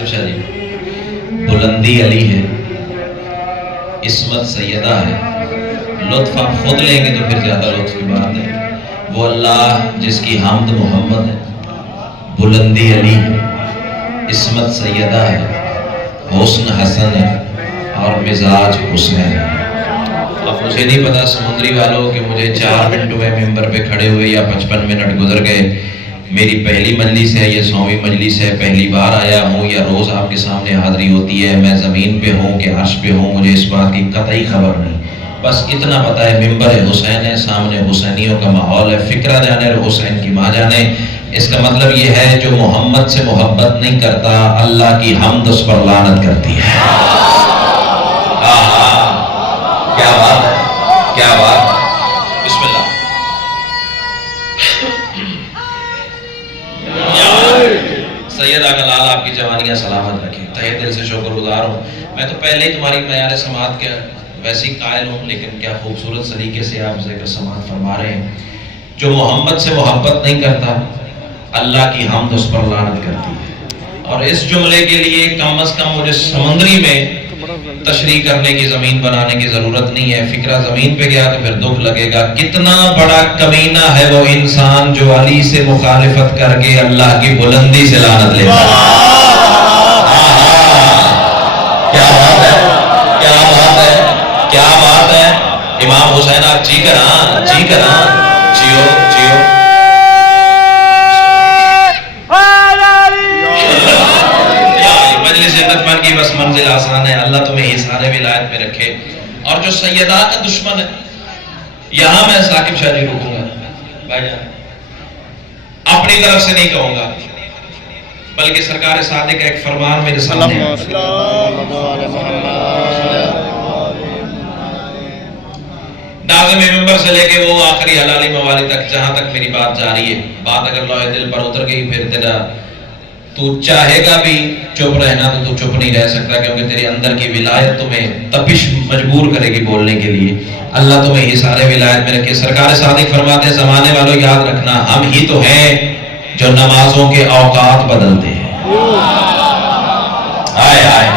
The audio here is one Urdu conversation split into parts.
آصف شاہ جی، بلندی علی ہے، عصمت سیدہ ہے، لطف آپ خود لیں گے تو پھر زیادہ لطف کی بات ہے۔ وہ اللہ جس کی حمد محمد ہے، بلندی علی ہے، عصمت سیدہ ہے، حسن حسن ہے اور مزاج حسن ہے۔ اب مجھے نہیں پتا سمندری والوں کہ مجھے 4 منٹ ہوئے ممبر پہ کھڑے ہوئے یا 55 منٹ گزر گئے، میری پہلی مجلس ہے یہ 100ویں مجلس ہے، پہلی بار آیا ہوں یا روز آپ کے سامنے حاضری ہوتی ہے، میں زمین پہ ہوں کہ عرش پہ ہوں، مجھے اس بات کی قطعی خبر نہیں، بس اتنا پتا ہے ممبر حسین ہے، سامنے حسینیوں کا ماحول ہے، فکرہ جانے اور حسین کی ماں جانے۔ اس کا مطلب یہ ہے جو محمد سے محبت نہیں کرتا اللہ کی حمد اس پر لعنت کرتی ہے۔ کیا بات ہے، کیا بات ہے، بسم اللہ۔ سیدہ کا لال آپ کی جوانیاں سلامت رکھیں، تہہ دل سے شکر گزار ہوں۔ میں تو پہلے ہی تمہاری معیار سماعت کے ویسے ہی قائل ہوں، لیکن کیا خوبصورت طریقے سے آپ ذکر سماعت فرما رہے ہیں۔ جو محمد سے محبت نہیں کرتا اللہ کی حمد اس پر لعنت کرتی ہے۔ اور اس جملے کے لیے کم از کم مجھے سمندری میں تشریح کرنے کی زمین بنانے کی ضرورت نہیں ہے، فکرہ زمین پہ گیا تو پھر دکھ لگے گا۔ کتنا بڑا کمینہ ہے وہ انسان جو علی سے مخالفت کر کے اللہ کی بلندی سے لعنت لیتا ہے۔ کیا بات ہے، کیا بات ہے، کیا بات ہے۔ امام حسین آپ جی کر جیو جیو۔ مجلس جنت من کی بس منزل آسان ہے، اللہ تمہیں حصار ولایت میں رکھے۔ اور جو سیدہ کا دشمن ہے، یہاں میں ثاقب شاہ جی رکوں گا بھائی جان، اپنی طرف سے نہیں کہوں گا بلکہ سرکار صادق کا ایک فرمان میرے سامنے ہے۔ ناظم ممبر سے لے کے وہ آخری حلالی موالی تک جہاں تک میری بات جاری ہے، بات اگر لوہے دل پر اتر گئی پھر تیرا تو چاہے گا بھی چپ رہنا تو تو چپ نہیں رہ سکتا، کیونکہ تیرے اندر کی ولایت تمہیں تپش مجبور کرے گی بولنے کے لیے۔ اللہ تمہیں حصار ولایت میں رکھے۔ سرکار صادق فرماتے ہیں زمانے والوں یاد رکھنا ہم ہی تو ہیں جو نمازوں کے اوقات بدلتے ہیں۔ آئے آئے،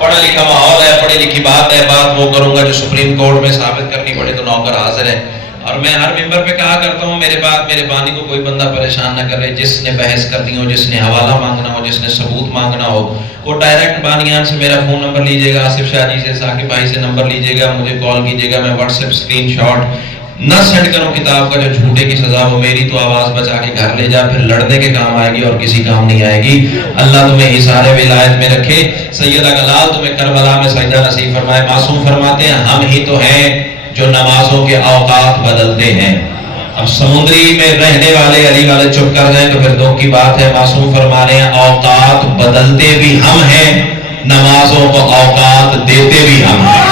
پڑھا لکھا ماحول ہے، پڑھی لکھی بات ہے، بات وہ کروں گا جو سپریم کورٹ میں ثابت کرنی پڑے تو نوکر حاضر ہے۔ اور میں ہر ممبر پہ کہا کرتا ہوں میرے بات میرے بانی کو کوئی بندہ پریشان نہ کرے، جس نے بحث کرنی ہو، جس نے حوالہ مانگنا ہو، جس نے ثبوت مانگنا ہو، وہ ڈائریکٹ بانیان سے میرا فون نمبر لیجئے گا، آصف شاہ جی سے، ثاقب بھائی سے نمبر لیجئے گا، مجھے کال کیجئے گا، میں واٹس ایپ اسکرین شاٹ نہ سینڈ کروں کتاب کا جو جھوٹے کی سزا ہو میری تو آواز بچا کے گھر لے جا، پھر لڑنے کے کام آئے گی اور کسی کام نہیں آئے گی۔ اللہ تمہیں حصار ولایت میں رکھے۔ سیدہ کا لال تمہیں کربلا میں سجدہ نصیب فرمائے۔ معصوم فرماتے ہیں ہم ہی تو ہیں جو نمازوں کے اوقات بدلتے ہیں۔ اب سمندری میں رہنے والے علی والے چپ کر جائیں تو پھر دکھ کی بات ہے۔ معصوم فرما رہے ہیں اوقات بدلتے بھی ہم ہیں، نمازوں کو اوقات دیتے بھی ہم ہیں۔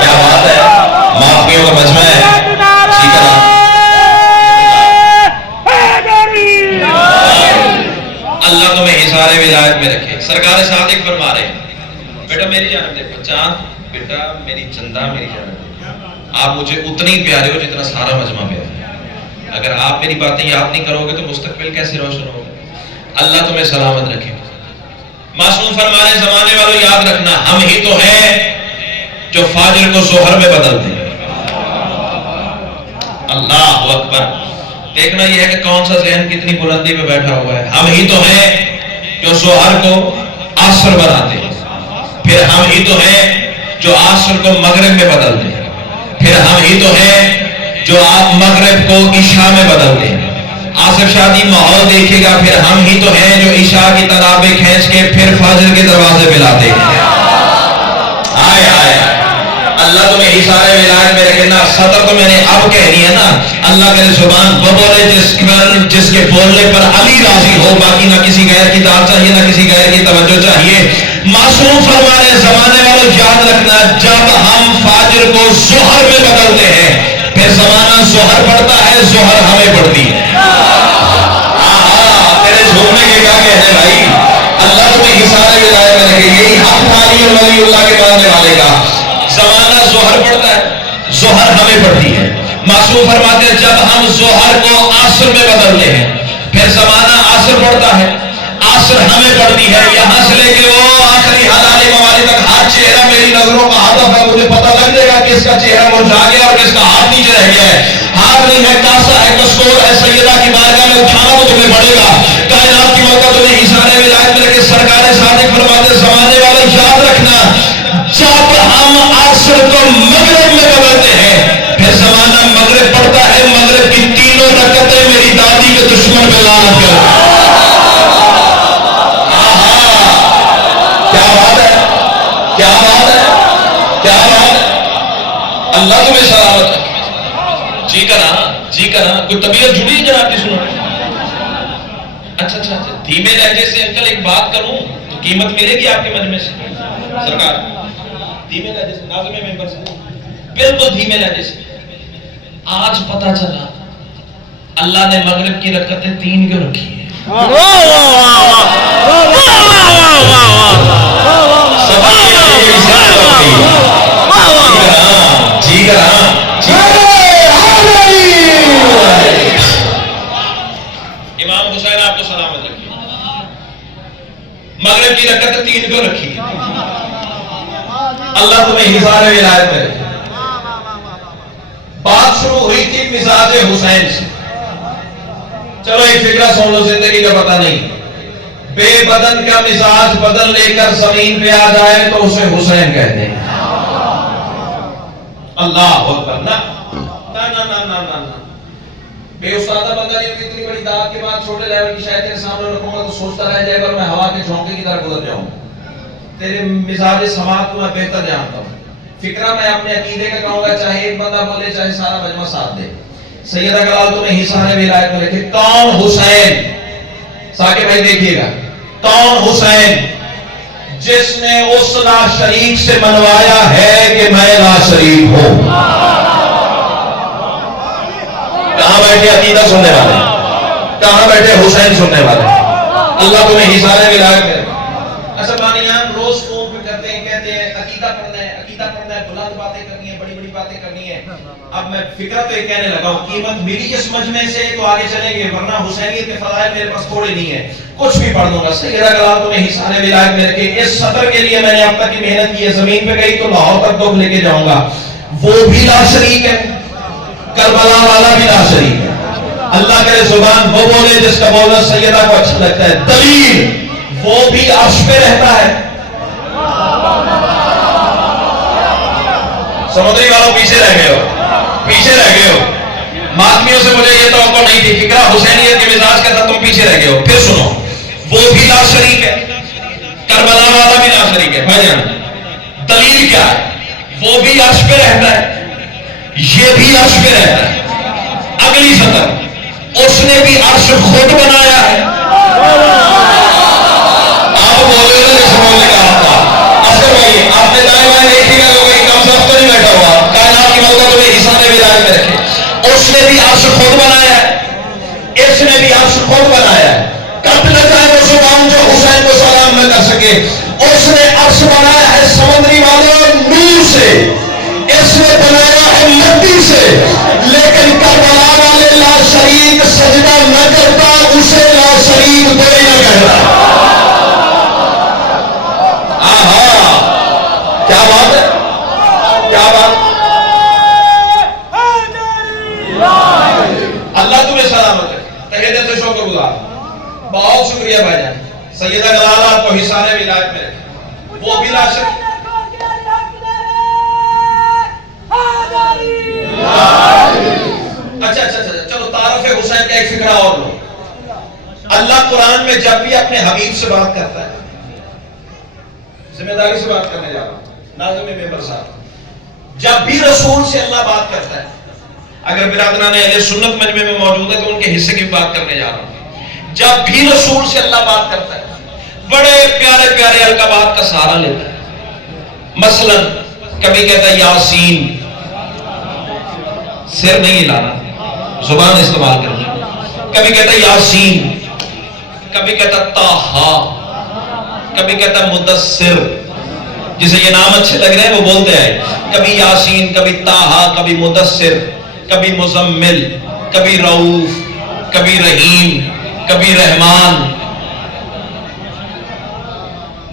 کیا بات ہے، معافیوں کا مجمع ہے۔ اللہ تمہیں حصار ولایت میں رکھے۔ سرکار صادق فرما رہے ہیں بیٹا میری جانب دیکھو، چاند بیٹا میری چندہ میری جانب دیکھو، آپ مجھے اتنی پیارے ہو جتنا سارا مجمع پیارا ہے۔ اگر آپ میری باتیں یاد نہیں کرو گے تو مستقبل کیسے روشن ہوگا؟ اللہ تمہیں سلامت رکھے۔ معصوم فرما رہے زمانے والوں یاد رکھنا ہم ہی تو ہیں جو فاجر کو ظہر میں بدلتے ہیں۔ اللہ اکبر، دیکھنا یہ ہے کہ کون سا ذہن کتنی بلندی پہ بیٹھا ہوا ہے۔ ہم ہی تو ہیں جو ظہر کو عصر بناتے ہیں، پھر ہم ہی تو ہیں جو عصر کو مغرب میں بدلتے ہیں، پھر ہم ہی تو ہیں جو آپ مغرب کو عشاء میں بدلتے ہیں۔ آصف شادی ماحول دیکھے گا، پھر ہم ہی تو ہیں جو عشاء کی تنابیں کھینچ کے پھر فجر کے دروازے پلاتے ہیں۔ آئے آئے، اللہ تمہیں حصار ولایت میں رکھے۔ نا صدر تو میں نے اب کہنی ہے نا، اللہ کے زبان وہ بولے جس کے بولنے پر علی راضی ہو، باقی نہ کسی غیر کی داد چاہیے نہ کسی غیر کی توجہ چاہیے۔ معصوم فرما رہے زمانے والوں یاد رکھنا جب ہم فاجر کو ظہر میں بدلتے ہیں پھر زمانہ ظہر پڑتا ہے، ظہر ہمیں پڑتی ہے۔ تیرے جھومنے کے کیا کہنے بھائی، اللہ تمہیں حصار ولایت میں رکھے۔ یہی حق تھانی ہے ولی اللہ کے ماننے والے کا، زمانہ ظہر پڑتا ہے، ظہر ہمیں پڑتی ہے۔ معصوم فرماتے ہیں جب ہم ظہر کو عصر میں بدلتے ہیں پھر زمانہ عصر پڑتا پڑتا ہے، عصر ہمیں پڑتی ہے، یہاں سے لے کے وہ آخری حلالی موالی تک ہر چہرہ میری نظروں کا ہدف ہے، مجھے پتہ لگ جائے گا کس کا چہرہ مرجھا گیا اور کس کا ہاتھ نیچے رہ گیا ہے، ہاتھ نہیں ہے، کاسا ہے، کسکور ہے، سیدہ کی بارگاہ میں اٹھانا تو تمہیں پڑے گا، کائنات کی موقع تمہیں حصان ولایت میں رکھے سرکار صادق فرماتے زمانے والا یاد رکھنا، جب ہم عصر کو مغرب میں بدلتے ہیں پھر زمانہ مغرب پڑتا ہے، مغرب کی تینوں رکعتیں میری دادی کے دشمن پہ لعنت کرتا ہے۔ کیا بات ہے، کیا بات ہے، کیا بات ہے، اللہ تمہیں سلامت ہے۔ جی کرا کوئی طبیعت جڑی ہے جناب کی سنو؟ اچھا، دھیمے لہجے سے انکل ایک بات کروں تو قیمت ملے گی آپ کے مجمع سے سرکار؟ دھیمے لہجے سے، ناظم ممبر سے، بالکل دھیمے لہجے سے۔ آج پتہ چلا اللہ نے مغرب کی رکعتیں 3 کیوں رکھی ہیں؟ امام حسین آپ کو سلامت رکھیے، مغرب کی رکعتیں 3 کیوں رکھی ہیں؟ اللہ تمہیں حصار ولایت میں رکھے۔ بات شروع ہوئی تھی مزاج حسین سے، چلو ایک فکرہ سن لو، زندگی کا پتہ نہیں، بے بدن کا مزاج بدل لے کر زمین پہ آ جائے تو اسے حسین کہتے ہیں۔ اللہ اکبر، نہ بے استادہ بندہ نہیں ہوگی، اتنی بڑی دعوت کے بعد چھوٹے لیول کی شاید تیرے سامنے رکھوں گا تو سوچتا رہ جائے گا اور میں ہوا کے جھونکے کی طرح گزر جاؤں، تیرے مزاج سماعت کو میں بہتر جانتا ہوں، فکرہ میں اپنے عقیدے کا کہوں گا، چاہے ایک بندہ بولے چاہے سارا مجمع ساتھ دے۔ سیدہ گلال تمہیں حصان ولایت میں رکھے۔ کون حسین؟ ساکے بھائی دیکھیے گا، کون حسین جس نے اس لا شریک سے منوایا ہے کہ میں لا شریک ہوں؟ کہاں بیٹھے عقیدہ سننے والے، کہاں بیٹھے حسین سننے والے؟ اللہ تمہیں حصان ولایت میں رکھے۔ اچھا بانیان روز فون پہ کرتے ہیں، کہتے ہیں عقیدہ پڑھنا ہے، بلند باتیں کرنی ہے، بڑی بڑی باتیں کرنی ہے۔ اب میں فکرہ تو ایک کہنے لگا ہوں، قیمت ملی اس مجمع سے تو آگے چلیں گے، ورنہ حسینیت کے فضائل میرے پاس تھوڑے نہیں ہیں، کچھ بھی پڑھ دوں گا۔ سیدہ گلال تمہیں حصان ولایت میں رکھے۔ اس سطر کے لیے میں نے اب تک کی محنت کی ہے، زمین پہ گئی تو لاہور تک دکھ لے کے جاؤں گا۔ وہ بھی لا شریک ہے، کربلا والا بھی لا شریک ہے۔ اللہ کرے زبان وہ بولے جس کا بولنا سیدہ کو اچھا لگتا ہے۔ دلیل وہ بھی عرش پہ رہتا ہے۔ سمندری والوں پیچھے رہ گئے ہو، پیچھے رہ گئے ہو، ماتمیوں سے مجھے یہ توقع نہیں تھی، فکرہ حسینیت کے مزاج کا تھا، تم پیچھے رہ گئے ہو۔ پھر سنو، وہ بھی لا شریک ہے، کربلا والا بھی لا شریک ہے۔ بھائی جان دلیل کیا ہے؟ وہ بھی عرش پہ رہتا ہے، یہ بھی عرش پہ رہتا ہے۔ اگلی سطر، اس نے بھی عرش خود بنایا ہے۔ آپ بولے گا جیسے بولنے کا آتا اصل بھائی، آپ نے دائیں بائیں دیکھے گا تو کہیں کم صاحب تو نہیں بیٹھا ہوا، کائنات کی موقع تمہیں حصان ولایت میں رکھے۔ اس نے بھی عرش خود بنایا ہے، اس نے بھی عرش خود بنایا ہے۔ کب نہ جائے وہ زبان جو حسین کو سلام نہ کر سکے۔ اس نے عرش بنایا ہے سمندری والوں نور سے، اس نے بنایا ہے مٹی سے، لیکن کربلا والے لا شریک سجدہ نہ کرتا، اسے لا شریک کوئی نہ کہتا۔ کیا بات ہے، کیا بات۔ اللہ تمہیں سلامت رکھے، تہہ دل سے شکر گزار، بہت شکریہ بھائی جان۔ سیدہ گلال آپ کو حصان ولایت میں رکھے، وہ بھی لا شریک۔ اچھا چلو تعارف حسین کا ایک فکرہ اور لو۔ اللہ قرآن میں جب بھی اپنے حبیب سے بات کرتا ہے، ذمہ داری سے بات کرنے جا رہا ہوں ناظم ممبر صاحب، جب بھی رسول سے اللہ بات کرتا ہے، اگر برادران اہل سنت مجمع میں موجود ہے تو ان کے حصے کی بات کرنے جا رہا ہوں، جب بھی رسول سے اللہ بات کرتا ہے بڑے پیارے پیارے القابات کا سہارا لیتا ہے۔ مثلا کبھی کہتا ہے یاسین، سر نہیں ہلانا، زبان استعمال کرنا، کبھی کہتا ہے یاسین، کبھی کہتا ہے طٰہٰ، کبھی کہتا ہے مدثر، جسے یہ نام اچھے لگ رہے ہیں وہ بولتے ہیں، کبھی یاسین، کبھی طٰہٰ، کبھی مدثر، کبھی مزمل، کبھی رؤوف، کبھی رحیم، کبھی رحمان،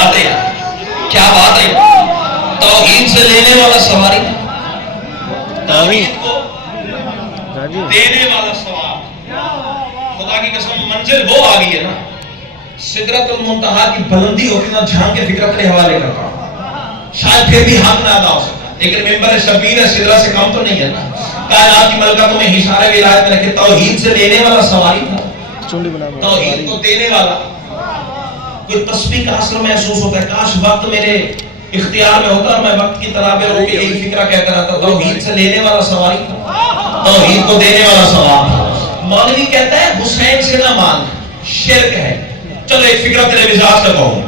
بات ہے یار, کیا بات ہے. توحید سے لینے والا سواری, توحید کو دینے والا سوار. خدا کی قسم منزل وہ آ گئی ہے نا, سدرت المنتہا کی بلندی ہوتی نا, جھانک کے فکرت کے حوالے کرتا ہوں, شاید پھر بھی حق نہ ادا ہو سکتا, لیکن ممبر شبیر ہے, سدرہ سے کم تو نہیں ہے نا. کائنات کی ملکتوں میں حصار ولایت میں رکھے, توحید سے لینے والا سواری تھا, توحید کو دینے والا. کوئی تسبیح کا اثر محسوس ہوتا ہے, کاش وقت میرے اختیار میں ہوتا اور میں وقت کی تنابع رو کے یہی فکرہ کہتا رہتا. توحید سے لینے والا سواری تھا, توحید کو دینے والا سوار تھا. مولوی کہتا ہے حسین سے نہ مانگ, شرک ہے. چلو ایک فکرہ تیرے مزاج کا کہوں,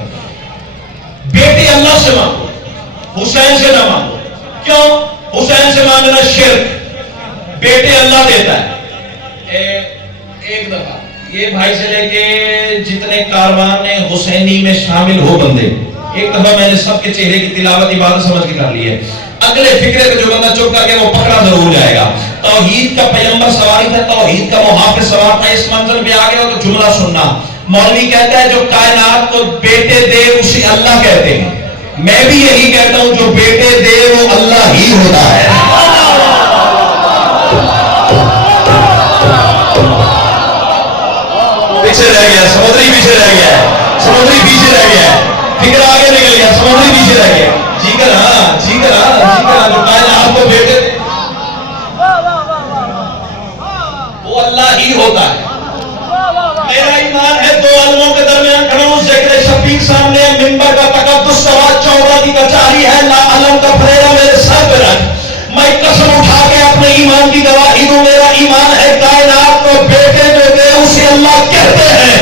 بیٹے اللہ سے مانگو, حسین سے نہ مانگو. کیوں؟ حسین سے مانگنا شرک, بیٹے اللہ دیتا ہے. ایک دفعہ یہ بھائی سے لے کے جتنے کاروان نے حسینی میں شامل ہو بندے, ایک دفعہ میں نے سب کے چہرے کی تلاوت عبادت سمجھ کے کر لی ہے. اگلے فکرے پہ جو بندہ چپ کر کے وہ پکڑا ضرور جائے گا. توحید کا پیغمبر سواری تھا, توحید کا محافظ سوار تھا. اس منزل پہ آ گیا تو جملہ سننا. مولوی کہتا ہے جو کائنات کو بیٹے دے اسے اللہ کہتے ہیں. میں بھی یہی کہتا ہوں جو بیٹے دے وہ اللہ ہی ہوتا ہے. پیچھے رہ گیا سمندری, پیچھے رہ گیا سمندری, پیچھے رہ گیا, فکر آگے نکل گیا, سمندری پیچھے رہ گیا. جیگر ہاں, جیگر ہاں, جیگر ہاں, جو کائنات کو بیٹے وہ اللہ ہی ہوتا ہے. میرا ایمان ہے دو علموں کے درمیان کھڑا ہوں, ذکر شفیق سامنے, منبر کا تقدس سوا 14 کی کچاری ہے, لا علم کا پھریرا میرے سر پہ رکھ. میں قسم اٹھا کے اپنے ایمان کی گواہی دوں, میرا ایمان ہے کائنات کو بیٹے جو دے اسے اللہ کہتے ہیں.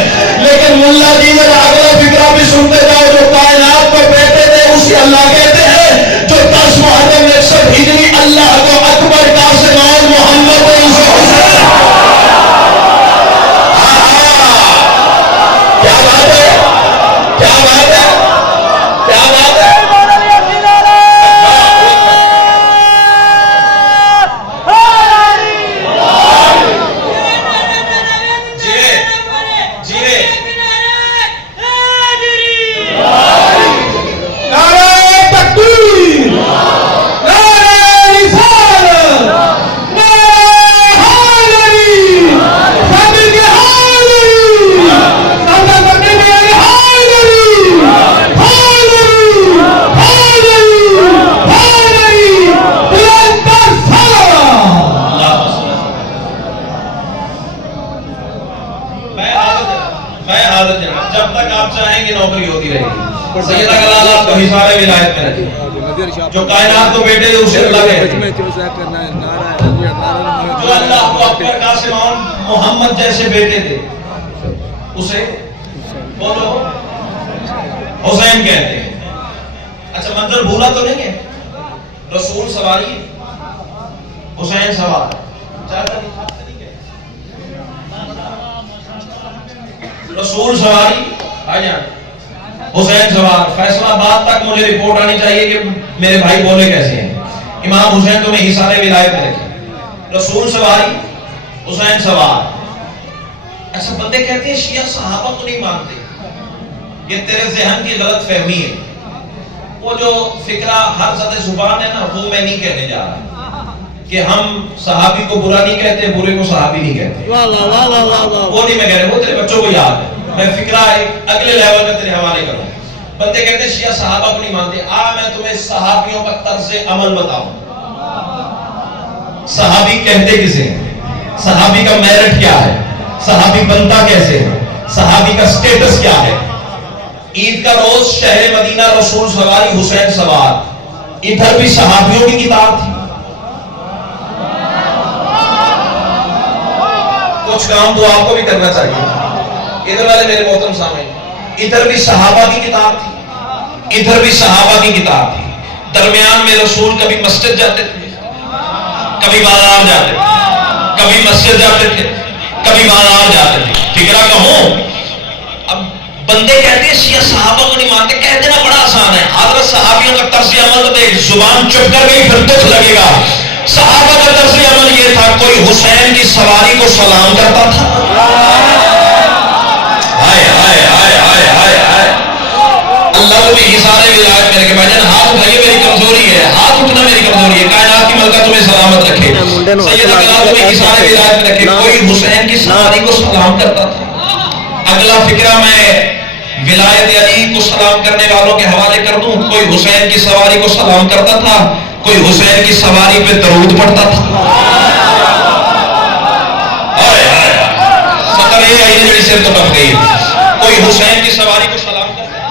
لیکن ملا جی نے اگلا فکرہ بھی سنتے جاؤ, جو کائنات کو بیٹے دے اسے اللہ کہتے ہیں. جو 10 محرم 61 ہجری اللہ کو اکبر قاسم اور محمد اسے حسین. کیا بات ہے, کیا بات ہے, کیا بات ہے. جو کائنات کو بیٹے دے اسے اللہ کہتے ہیں. جو اللہ کو اکبر قاسم اور محمد جیسے بیٹے تھے اسے بولو حسین کہتے ہیں. اچھا منظر بھولا تو نہیں ہے, رسول سواری, حسین سوار. رسول سواری آ جان, حسین سوار. فیصلہ آباد تک مجھے رپورٹ آنی چاہیے کہ میرے بھائی بولے کیسے ہیں. امام حسین تمہیں حصار ولایت میں رکھے, رسول سواری, حسین سوار. ایسا بندے کہتے ہیں شیعہ صحابہ کو نہیں مانتے, یہ تیرے ذہن کی غلط فہمی ہے. وہ جو فکرہ ہر زد زبان ہے نا, وہ میں نہیں کہنے جا رہا کہ ہم صحابی کو برا نہیں کہتے, برے کو صحابی نہیں کہتے, وہ نہیں میں کہہ رہا, وہ تیرے بچوں کو یاد ہے. میں فکرہ ایک اگلے لیول میں تیرے حوالے کروں. بندے کہتے ہیں شیعہ صحابہ کو نہیں مانتے. میں تمہیں صحابیوں کا طرز عمل بتاؤں. صحابی کہتے کسے ہیں, صحابی کا میرٹ کیا ہے, صحابی بنتا کیسے ہے, صحابی کا سٹیٹس کیا ہے. عید کا روز شہر مدینہ رسول سواری حسین سوار. ادھر بھی صحابیوں کی کتاب تھی. کچھ کام تو آپ کو بھی کرنا چاہیے. ادھر والے میرے محترم سامنے, ادھر بھی صحابہ کی کتاب تھی, ادھر بھی صحابہ کی کتاب تھی. درمیان میں رسول کبھی مسجد جاتے تھے, کبھی بازار جاتے تھے, کبھی مسجد جاتے تھے, کبھی بازار جاتے تھے. فکرہ کہوں, اب بندے کہتے ہیں شیعہ صحابہ کو نہیں مانتے, کہہ دینا بڑا آسان ہے. حضرت صحابیوں کا طرز عمل تو دیکھ, زبان چپ کر گئی پھر دکھ لگے گا. صحابہ کا طرز عمل یہ تھا, کوئی حسین کی سواری کو سلام کرتا تھا. ہائے ہائے ہائے ہائے ہائے ہائے, اللہ تمہیں حصار ولایت میں رکھے. بھائی جان ہاتھ اٹھائیے, میری کمزوری ہے, ہاتھ اٹھنا میری کمزوری ہے. کائنات کی ملکہ تمہیں سلامت رکھے, سیدہ بلال تمہیں حصار ولایت میں رکھے. کوئی حسین کی سواری کو سلام کرتا تھا. اگلا فکرہ میں ولایت علی کو سلام کرنے والوں کے حوالے کر دوں. کوئی حسین کی سواری کو سلام کرتا تھا, کوئی حسین کی سواری پہ درود پڑھتا تھا. سطر یہ آئی جڑی سر تو ٹپ گئی. کوئی حسین کی سواری کو سلام کرتا تھا,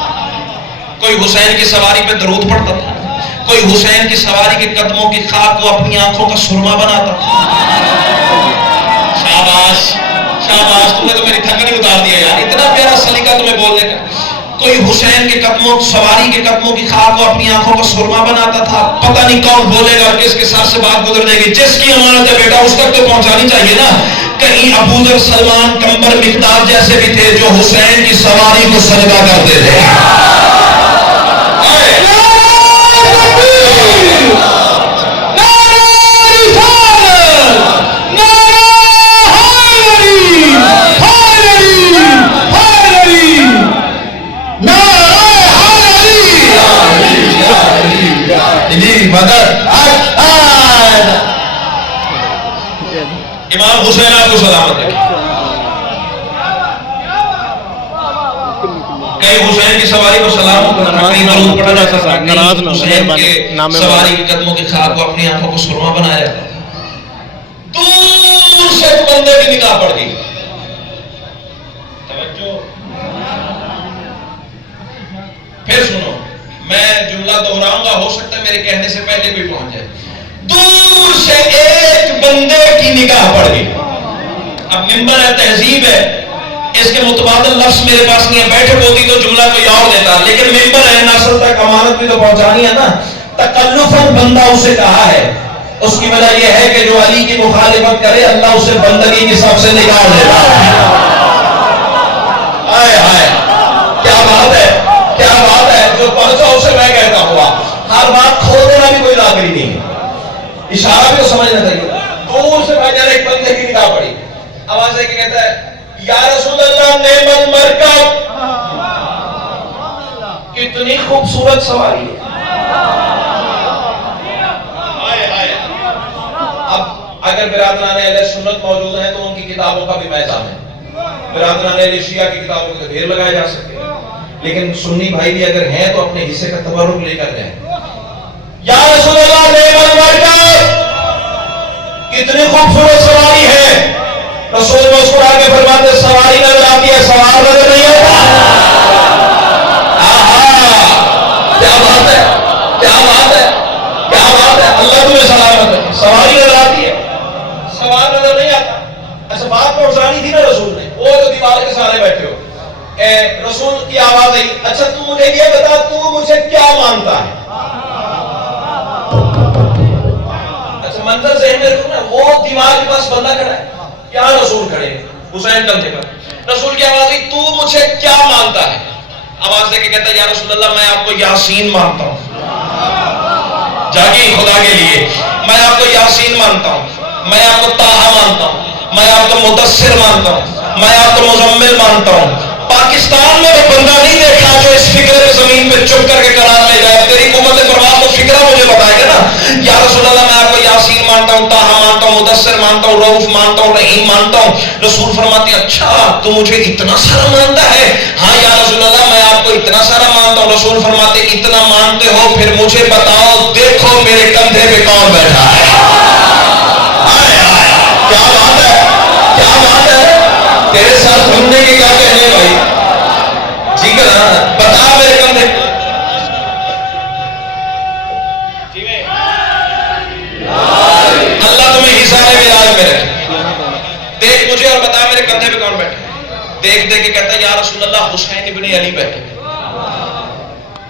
کوئی حسین کی سواری پہ درود پڑھتا تھا, کوئی حسین کی سواری کے قدموں کی خاک کو اپنی آنکھوں کا سرما بناتا تھا. شاباش شاباش, تم نے تو میری تھکن ہی اتار دیا یار, اتنا پیارا سلیقہ تمہیں بولنے کا. کوئی حسین کے قدموں, سواری کے قدموں کی خاک کو اپنی آنکھوں کا سرما بناتا تھا. پتہ نہیں کون بولے گا, کس کے سر سے بات گزر جائے گی. جس کی امانت ہے بیٹا اس تک تو پہنچانی چاہیے نا. کہیں ابو ذر, سلمان, کمبر, مقداد جیسے بھی تھے جو حسین کی سواری کو سجدہ کرتے تھے. امام حسین آپ کو سلامت ہے. کئی حسین کی سواری کو سلام کرنا, کئی درود پڑھنا, حسین کے سواری کے قدموں کی خاک کو اپنی آنکھوں کو سرما بنایا. دور سے بندے کی نگاہ پڑ گئی. توجہ, پھر سنو, میں جملہ دہراؤں گا, ہو سکتا ہے میرے کہنے سے پہلے بھی پہنچ جائے. دور سے ایک بندے کی نگاہ پڑ گئی. اب ممبر ہے, تہذیب ہے, اس کے متبادل لفظ میرے پاس نہیں ہے. بیٹھک ہوتی تو جملہ کوئی اور دیتا, لیکن ممبر ہے, نسل تک امانت بھی تو پہنچانی ہے نا. تکلفاً بندہ اسے کہا ہے. اس کی وجہ یہ ہے کہ جو علی کی مخالفت کرے اللہ اسے بندگی کی سب سے نکال دیتا ہے. آئے آئے, کیا بات ہے, کیا بات ہے. جو پرچا اسے میں کہتا ہوا, ہر بات کھول دینا بھی کوئی لاغری نہیں ہے. اشارہ بھی تو سمجھنا چاہیے. دور سے بھائی جان ایک بندے کی نگاہ پڑی, آواز ہے کہ کہتا ہے یا رسول اللہ نعم المرکب, کتنی خوبصورت سواری ہے. اب اگر برادران اہل سنت موجود ہیں تو ان کی کتابوں کا بھی میدان ہے. برادران اہل شیعہ کی کتابوں کے ڈھیر لگائے جا سکتے ہیں, لیکن سنی بھائی بھی اگر ہیں تو اپنے حصے کا تبرک لے کر جائیں. یا رسول اللہ نعم المرکب, کتنی خوبصورت سواری ہے. رسول مسکرا کے فرماتے سواری نظر آتی ہے, سوار نظر نہیں آتا. کیا بات ہے, کیا بات ہے, کیا بات ہے. اللہ تمہیں سلامت ہے. سواری نظر آتی ہے, سوار نظر نہیں آتا. اچھا بات پہنچانی تھی نا رسول نے, وہ تو دیوار کے سارے بیٹھے ہو. رسول کی آواز آئی, اچھا تو مجھے یہ بتا, تو مجھے کیا مانتا ہے. اچھا منظر ذہن میں رکھو نا, وہ دیوار کے پاس بندہ کھڑا ہے, یہاں رسول کھڑے, حسین کندھے پر. رسول کی آواز آئی, تو مجھے کیا مانتا ہے. آواز دے کے کہتا ہے یا رسول اللہ میں آپ کو یاسین مانتا ہوں. جاگی خدا کے لیے, میں آپ کو یاسین مانتا ہوں, میں آپ کو طٰہٰ مانتا ہوں, میں آپ کو مدثر مانتا ہوں, میں آپ کو مزمل مانتا ہوں. پاکستان میں وہ بندہ نہیں دیکھا جو اس فکر پہ زمین پہ چپ کر کے قرار لے جائے. تیری قوت پرواز تو فکرہ مجھے بتائے گا نا. یا رسول اللہ میں آپ کو یاسین مانتا ہوں, طٰہٰ مانتا ہوں, مدثر مانتا ہوں, رؤوف مانتا ہوں, رحیم مانتا ہوں. رسول فرماتے ہیں اچھا تو مجھے اتنا سارا مانتا ہے. ہاں یا رسول اللہ میں آپ کو اتنا سارا مانتا ہوں. رسول فرماتے ہیں اتنا مانتے ہو پھر مجھے بتاؤ, دیکھو میرے کندھے پہ کون بیٹھا ہے. کیا بات ہے, کیا بات ہے. تیرے ساتھ گھومنے کے کیا کہنے بھائی, جی بتا میرے کندھے. اللہ تمہیں حصار ولایت میں رکھے. دیکھ مجھے اور بتا میرے کندھے پہ کون بیٹھے. دیکھ دے کے کہتا ہے یا رسول اللہ حسین ابن علی بیٹھے.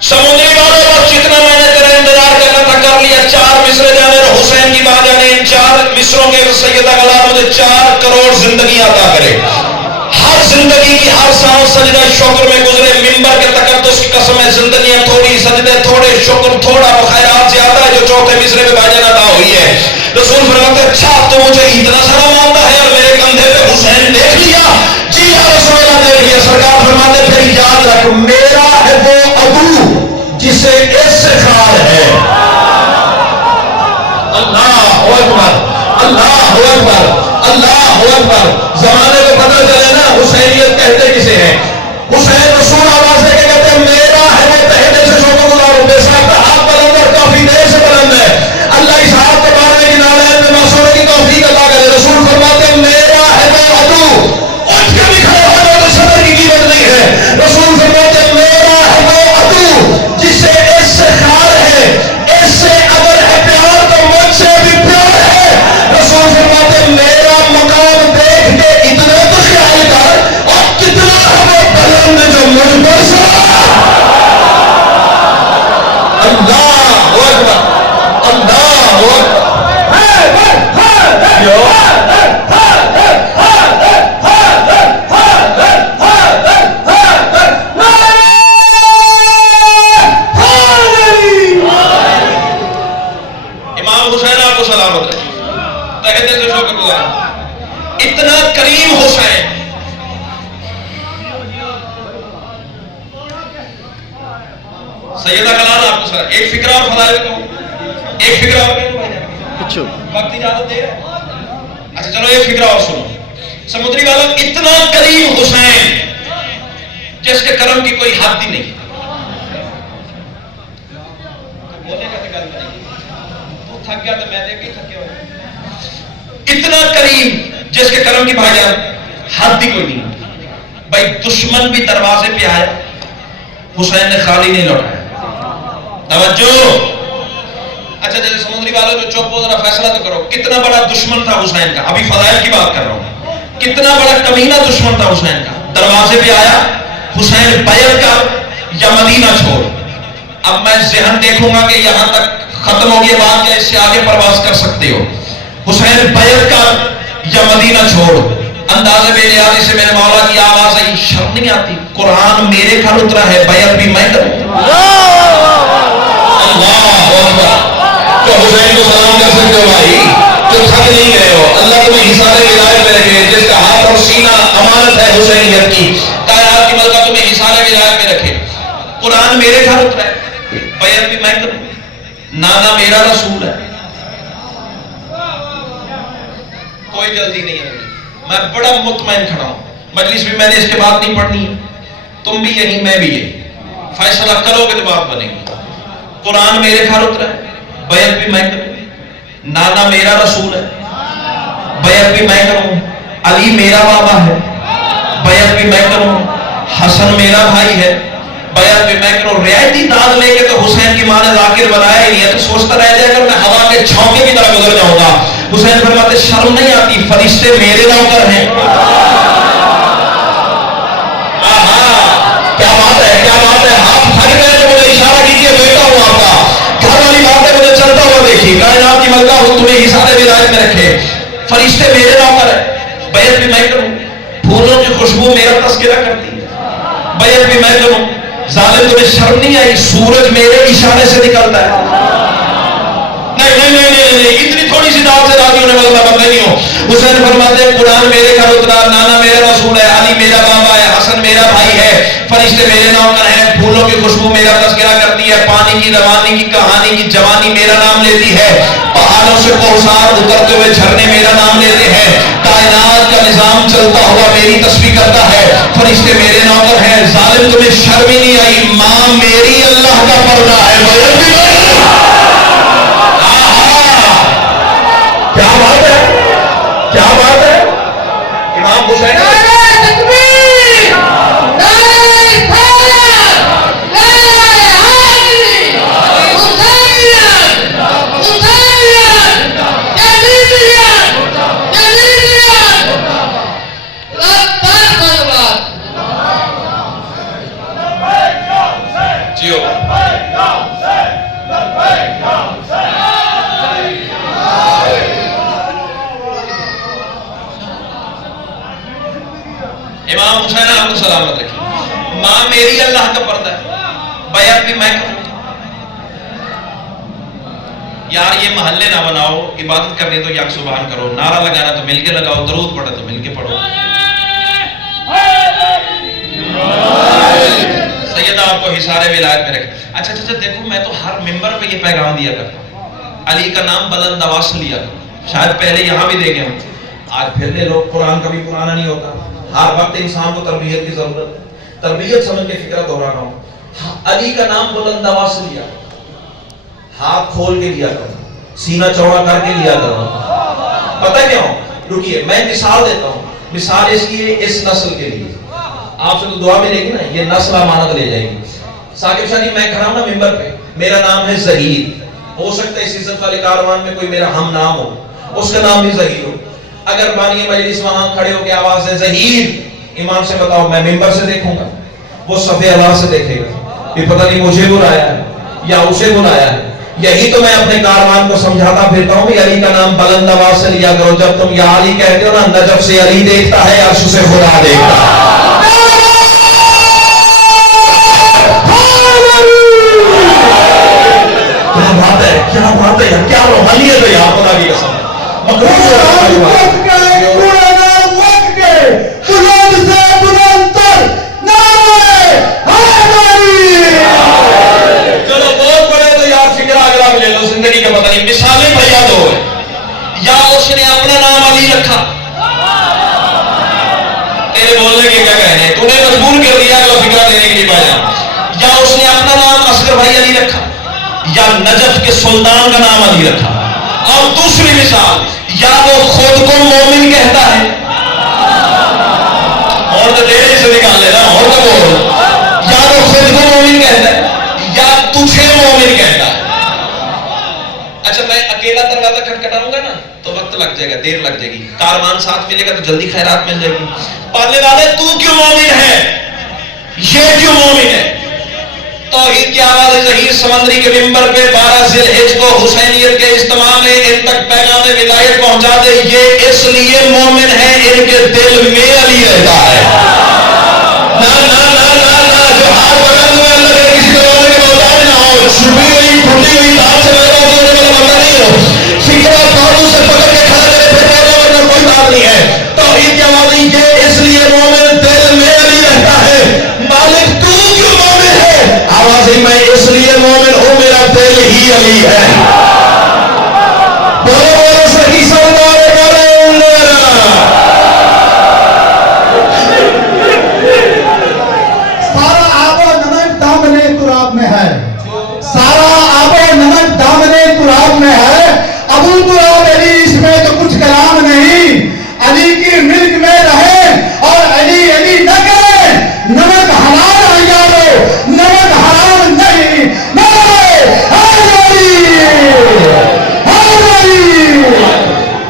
سمندری والوں پر جتنا میں نے تیرا انتظار کرنا تھا کر لیا. 4 مصر جانے اور حسین کی ماں جانے, ان 4 مصروں کے سیدہ غلام مجھے 4 کروڑ زندگی عطا کرے. ہر زندگی کی ہر سانس سجدہ شکر میں گزرے. ممبر کے تقدس کی قسم ہے, زندگیاں تھوڑی, سجدے تھوڑے, شکر تھوڑا, خیرات زیادہ ہے جو چوتھے مصرے میں بھائی جان ادا ہوئی ہے. رسول فرماتے ہیں اچھا تو مجھے اتنا سارا مانتا ہے اور میرے کندھے پہ حسین دیکھ لیا. جی یا رسول اللہ دیکھ لیا. سرکار فرماتے پھر یاد رکھ میرا ہے وہ ابو اکبر اللہ اکبر. زمانے کو پتہ چلے نا حسینیت کہتے کسے ہیں. حسین رسول آواز ہے کہ کہتے ہیں میرا ہے وہ تہنے سے شوق گزاروں بے صاحب کا ہاتھ بلند اور کافی دیر سے بلند ہے. اللہ اس ہاتھ کے بارے میں نالین میں معصومے کی توفیق عطا کرے. رسول فرماتے ہیں میرا ہے وہ عدو اٹھ کے بھی کھڑے ہو جاؤ تو صبر کی قیمت نہیں ہے. رسول فرماتے ہیں میرا ہے وہ عدو جسے اس سے خار ہے, اس سے اگر ہے پیار تو مجھ سے بھی پیار ہے. رسول فرماتے ہیں میرا مقام دیکھ کے اتنا تو خیال کر اور کتنا ہے وہ بلند جو مجھ پر سوار. اللہ اکبر اللہ اکبر. امام حسین آپ کو سلامت رکھے. تہتے سے شوق گزار اتنا کریم حسین. سیدہ کلال آپ کو سر ایک فکرہ اور فضائل کہوں, ایک فکرہ اور کہوں وقت اجازت دے رہے ہیں. اچھا چلو ایک فکرہ اور سنو. سمندری والوں اتنا کریم حسین جس کے کرم کی کوئی حد ہی نہیں. تھک گیا تو میں دیکھ کے تھکے ہوئے. اتنا کریم جس کے کرم کی بھائی جان حد ہی کوئی نہیں. بھائی دشمن بھی دروازے پہ آیا حسین نے خالی نہیں لوٹایا. توجہ. اچھا جیسے سمندری والوں جو چوپ ہو ذرا فیصلہ تو کرو کتنا بڑا دشمن تھا حسین کا. ابھی فضائل کی بات کر رہا ہوں. کتنا بڑا کمینہ دشمن تھا حسین کا. دروازے پہ آیا حسین بیعت کر یا مدینہ چھوڑ. اب میں ذہن دیکھوں گا کہ یہاں تک ختم ہو گئی بات یا اس سے آگے پرواز کر سکتے ہو. حسین بیعت کر یا مدینہ چھوڑ. اندازے بے نیازی سے میرے مولا کی آواز آئی. شرم نہیں آتی؟ قرآن میرے گھر اترا ہے بیعت بھی میں کروں. اللہ اکبر. تو حسین کو سلام کر سکتے ہو بھائی, تو تھک نہیں گئے ہو. اللہ تمہیں حصار ولایت میں رکھے. جس کا ہاتھ اور سینہ امانت ہے حسینیت کی, کائنات کی ملکہ تمہیں حصار ولایت میں رکھے. قرآن میرے گھر اترا ہے بیعت بھی میں کروں. نانا میرا رسول ہے. کوئی جلدی نہیں ہے. میں بڑا مطمئن کھڑا ہوں. مجلس بھی میں نے اس کے بعد نہیں پڑھنی ہے. تم بھی یہی میں بھی یہی. فیصلہ کرو گے تو بات بنے گی. قرآن میرے گھر اترا ہے بیعت بھی میں کروں. نانا میرا رسول ہے بیعت بھی میں کروں. علی میرا بابا ہے بیعت بھی میں کروں. حسن میرا بھائی ہے بیعت بھی میں کروں. رعایتی داد لے کے تو حسین کی ماں نے ذاکر بنایا ہی نہیں ہے. تو سوچتا رہ جائے اگر میں ہوا کے چھونکے کی طرح گزر جاؤں گا. حسین فرماتے شرم نہیں آتی؟ فرشتے میرے نوکر ہیں. کیا بات ہے, کیا بات ہے. آپ تھک گئے تو مجھے اشارہ کیجیے, بیٹا ہوں آپ کا. گھر والی بات ہے مجھے چلتا ہوا دیکھیے. کائنات کی ملکہ ہوں تمہیں حصار ولایت میں رکھے. فرشتے میرے نوکر ہیں بیعت بھی میں کروں. پھولوں کی خوشبو میرا تذکرہ کرتی ہے بیعت بھی میں کروں. ظالم تمہیں شرم نہیں آئی؟ سورج میرے اشارے سے نکلتا ہے. نہیں نہیں نہیں نہیں, اتنی تھوڑی سی دعوت سے راضی ہونے والا بندہ نہیں ہو. حسین فرماتے ہیں قرآن میرے گھر اترا. نانا میرا رسول ہے. علی میرا بابا ہے. حسن میرا بھائی ہے. فرشتے میرے نوکر ہیں. پھولوں کی خوشبو میرا تذکرہ کرتی ہے. پانی کی روانی کی کہانی کی جوانی میرا نام لیتی ہے. پہاڑوں سے کوثر اترتے ہوئے جھرنے میرا نام لیتے ہیں. کائنات کا نظام چلتا ہوا میری تسبیح کرتا ہے. فرشتے میرے نوکر ہیں. ظالم تمہیں شرم ہی نہیں آئی؟ ماں میری اللہ کا پردہ ہے. کیا بات ہے, کیا بات ہے. امام حسین امام حسین آپ کو سلامت رکھے. ماں میری اللہ کا پردہ ہے بیعت بھی میں کروں. یار یہ محلے نہ بناؤ. عبادت کرنی تو یک سبحان کرو. نعرہ لگانا تو مل کے لگاؤ. درود پڑھے تو مل کے پڑھو. سیدہ آپ کو حصار ولایت میں رکھے. اچھا دیکھو میں تو ہر ممبر پہ یہ پیغام دیا کرتا ہوں. علی کا نام بلند آواز سے لیا کرو. شاید پہلے یہاں بھی دیکھے ہوں, آج پھر لے لو. قرآن کبھی پرانا نہیں ہوتا, ہر وقت انسان کو تربیت کی ضرورت ہے. تربیت سمجھ کے فکر دہرا رہا ہوں. علی کا نام بلند آواز سے لیا, ہاتھ کھول کے لیا کرو, سینہ چوڑا کر کے لیا کرو. پتہ کیوں؟ رکیے میں مثال دیتا ہوں. مثال اس لیے اس نسل کے لیے, آپ سے تو دعا ملے گی نا, یہ نسل امانت لے جائے گی. ثاقب شاہ جی میں کھڑا ہوں نا ممبر پہ, میرا نام ہے ظہیر, ہو سکتا ہے اس عزت والے کاروان میں کوئی میرا ہم نام ہو, اس کا نام بھی ظہیر ہو. اگر بانی مجلس وہاں کھڑے ہو کے آواز ہے ظہیر, امام سے بتاؤ میں ممبر سے دیکھوں گا, وہ صفحے اللہ سے دیکھے گا کہ پتہ نہیں مجھے بلایا ہے یا اسے بلایا ہے. یہی تو میں اپنے کاروان کو سمجھاتا پھرتا ہوں کہ علی کا نام بلند آواز سے لیا کرو. جب تم یا علی کہتے ہو نا, نجف سے علی دیکھتا ہے, عرش سے خدا دیکھتا ہے. کیا بات ہے, کیا بات ہے, کیا روحانیت ہے یہاں, خدا کی قسم. چلو بہت بڑے تو یار فکر آگے لے لو, زندگی کا پتہ نہیں. مثالیں بھیا دو ہے, یا اس نے اپنا نام علی رکھا, تیرے بولنے کے کیا کہنے, تو نے مجبور کر دیا اگلا فکرہ دینے کے لیے بھایا. یا اس نے اپنا نام اصغر بھائی علی رکھا, یا نجف کے سلطان کا نام علی رکھا. اور دوسری مثال, یا وہ خود کو مومن کہتا ہے, اور تو تیرے سے نکال لینا, اور تو بول, یا وہ خود کو مومن کہتا ہے یا تجھے مومن کہتا ہے. اچھا میں اکیلا دروازہ کھٹکھٹاؤں گا نا تو وقت لگ جائے گا, دیر لگ جائے گی. کاروان ساتھ ملے گا تو جلدی خیرات مل جائے گی. پالنے والے تو کیوں مومن ہے, یہ کیوں مومن ہے. توحید کی آواز ظہیر سمندری کے ممبر پہ 12 ذی الحج کو حسینیت کے اجتماع میں ان تک پیغام ولایت پہنچا دے. یہ اس لیے مومن ہے ان کے دل میں علی رہتا ہے. نا نا نا نا نا, جو ہاتھ بلند ہوئے اللہ کے کسی زمانے کے محتاج نہ ہو, چھپی ہوئی پھٹی ہوئی دال سے پیدا ہونے والا بندہ نہیں ہو, فکرہ پاؤں سے پکڑ کے کھڑا کرے پھر پیدا ہونا کوئی بات نہیں ہے. توحید کی آواز یہ اس لیے مومن دل میں علی رہتا ہے. مالک تو کیوں مومن ہے, آواز میں اس لیے مومن ہوں میرا دل ہی علی ہے. بولو بولو صحیح سردار سارا آب و نمک دامنے تراب میں ہے, سارا آب و نمک دامنے تراب میں ہے. ابو تراب علی اس میں تو کچھ کلام نہیں, علی کی ملک میں رہے اور علی علی نہ کرے. نمک حلال ہے یارو, نمک حرام نہیں.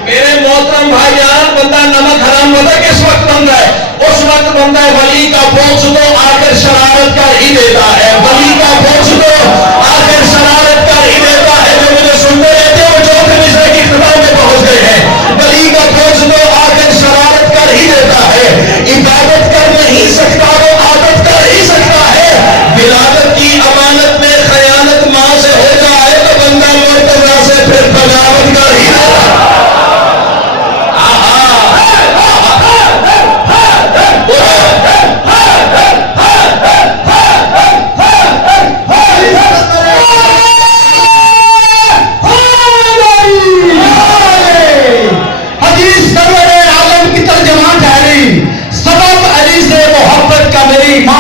میرے محترم بھائی جان, بندہ نمک حرام ہوتا کس وقت بنتا ہے, اس وقت بنتا ہے ولی کا بوجھ تو آخر شرارت کر ہی دیتا ہے. ولی کا بوجھ تو آخر شرارت کر ہی دیتا ہے. جو مجھے سنتے رہتے ہیں وہ چوتھے مصرے کی اختتام میں پہنچ گئے ہیں. ولی کا بوجھ تو آخر شرارت کر ہی دیتا ہے. عبادت کر نہیں سکتا وہ عادت کر ہی سکتا ہے. ولادت کی امانت میں خیانت ماں سے ہو جائے تو بندہ مرتضیٰ سے پھر بغاوت کر ہی دیتا ہے.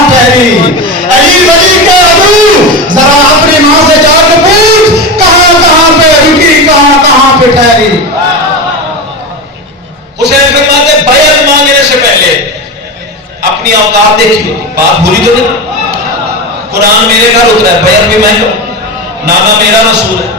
علی ولی کا ابو, ذرا اپنی ماں سے جا کے پوچھ کہاں کہاں پہ رکی, کہاں کہاں پہ ٹھہری. حسین فرماتے بیعت مانگنے سے پہلے اپنی اوقات دیکھی ہوتی. بات بری تو نہیں, قرآن میرے گھر اترا ہے, بیعت بھی میں کروں, نانا میرا رسول ہے,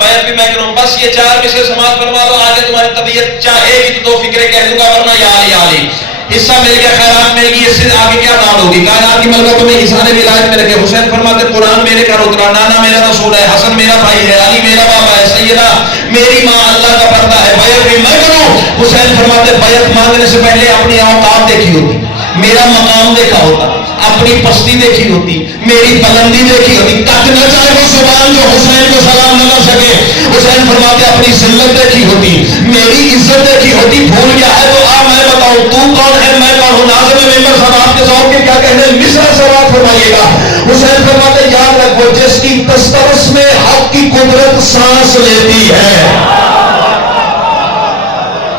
بیعت بھی میں کروں. بس یہ 4 مصرے سماعت فرما دو, آگے تمہاری طبیعت چاہے گی تو 2 فکرے کہہ دوں گا, ورنہ یا علی یا علی. حصہ مل گیا, خیرات مل گئی, اس سے آگے کیا بات ہوگی. کائنات کی ملکہ تمہیں حصہ ولایت میں رکھے. حسین فرماتے قرآن میرے گھر اترا, نانا میرا رسول ہے, حسن میرا بھائی ہے, علی میرا بابا ہے, سیدہ میری ماں اللہ کا پردہ ہے, بیعت بھی میں کروں. حسین فرماتے بیعت مانگنے سے پہلے اپنی اوقات دیکھی ہوتی, میرا مقام دیکھا ہوتا, اپنی پستی دیکھی ہوتی, میری بلندی دیکھی ہوتی. کٹ نہ جائے وہ زبان جو حسین کو سلام نہ کر سکے. حسین فرماتے اپنی ذلت دیکھی ہوتی, میری عزت دیکھی ہوتی. بھول گیا ہے تو آ میں بتاؤں تو کون ہے, میں کون ہوں. ناظم ممبر صاحب آپ کے ذوق کے کیا کہنے ہیں, مصرع سے بات فرمائیے گا. حسین فرماتے یاد رکھو جس کی تسترس میں حق کی قدرت سانس لیتی ہے,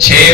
6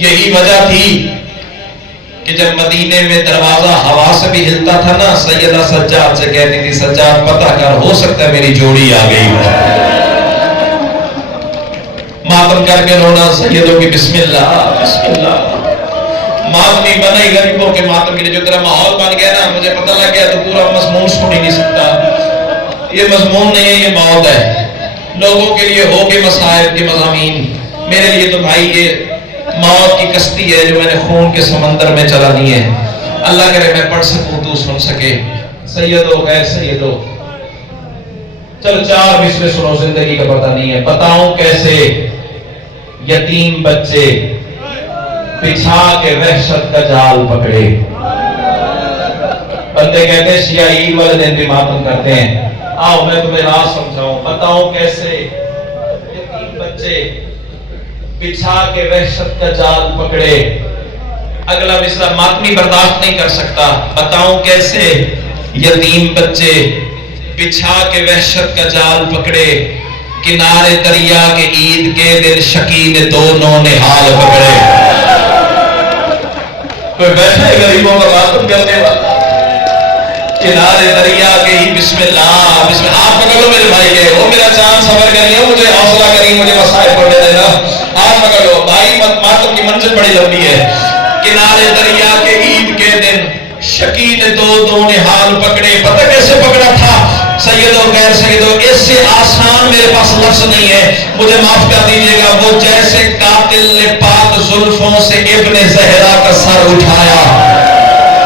یہی وجہ تھی کہ جب مدینے میں دروازہ ہوا سے بھی ہلتا تھا نا، سیدہ سجاد سے کہتی تھی سجاد پتہ کر، ہو سکتا ہے میری جوڑی آ گئی ہو۔ ماتم کر کے رونا سیدوں کی بسم اللہ بسم اللہ۔ ماتمی بنا ہی غریبوں کے ماتم کے لیے، جو تیرا ماحول بن گیا نا، مجھے پتہ لگ گیا تو پورا مضمون سن ہی نہیں سکتا۔ یہ مضمون نہیں ہے، یہ موت ہے۔ لوگوں کے لیے ہو کے مصائب کے مضامین، میرے لیے تو بھائی یہ موت کی کشتی ہے جو میں نے خون کے سمندر میں چلا دی ہے۔ اللہ کرے میں پڑھ سکوں تو سن سکے۔ سیدو غیر سیدو، چلو 4 مصرے سنو، زندگی کا پتہ نہیں ہے۔ بتاؤں کیسے یتیم بچے بچھا کے وحشت کا جال پکڑے۔ بندے کہتے ہیں شیعہ عید والے دن بھی ماتم کرتے ہیں، آؤ میں تمہیں راز سمجھاؤں۔ بتاؤں کیسے یتیم بچے بچھا کے وحشت کا جال پکڑے۔ اگلا مصرع ماتمی برداشت نہیں کر سکتا۔ بتاؤں کیسے یتیم بچے بچھا کے وحشت کا جال پکڑے، کنارے دریا کے عید کے دن شکی نے دونوں نہال پکڑے۔ کوئی بیٹھا ہے غریبوں کا ماتم کرنے والا؟ کنارے دریا کے ہی بسم اللہ بسم اللہ۔ آپ پکڑ لو میرے بھائی کے، وہ میرا چاند صبر کریے، مجھے حوصلہ کریے، مجھے مسائل پڑھنے دینا۔ آپ پکڑ لو بھائی، ماتم کی منزل بڑی لمبی ہے۔ کنارے دریا کے عید کے دن شکی نے دو نہال پکڑے۔ پتہ کیسے پکڑا تھا؟ سیدو غیر سیدو، اس سے آسان میرے پاس لفظ نہیں ہے، مجھے معاف کر دیجئے گا۔ وہ جیسے قاتل نے پاک زلفوں سے ابن زہرا کا سر اٹھایا۔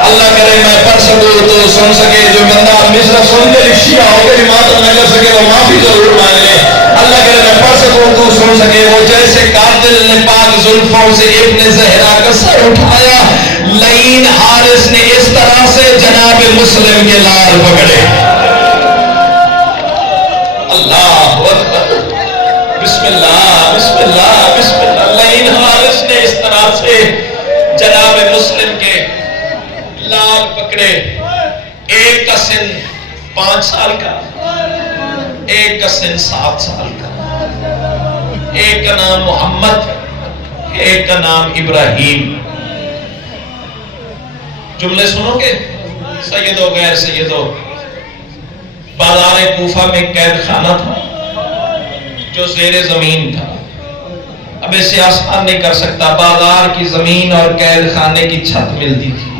اللہ کرے میں پڑھ سکوں تو سن سکے، جو بندہ مصرع سن کے شیعہ ہو کے ماتم نہ کر سکے وہ معافی ضرور مانگ لے۔ اللہ کرے میں پڑھ سکوں تو سن سکے، وہ جیسے قاتل نے پاک زلفوں سے ابن زہرا کا سر اٹھایا، لعین حارث نے اس طرح سے جناب مسلم کے لال پکڑے۔ اللہ اکبر، بسم اللہ بسم اللہ بسم اللہ۔ لعین حارث نے اس طرح سے جناب مسلم کے لال پکڑے۔ ایک کا سن 5 سال کا، ایک کا سن 7 سال کا، ایک کا نام محمد، ایک کا نام ابراہیم۔ جملے سنو گے؟ سیدو غیر سیدو، بازار کوفہ میں قید خانہ تھا جو زیر زمین تھا۔ اب اسے آسان نہیں کر سکتا، بازار کی زمین اور قید خانے کی چھت ملتی تھی۔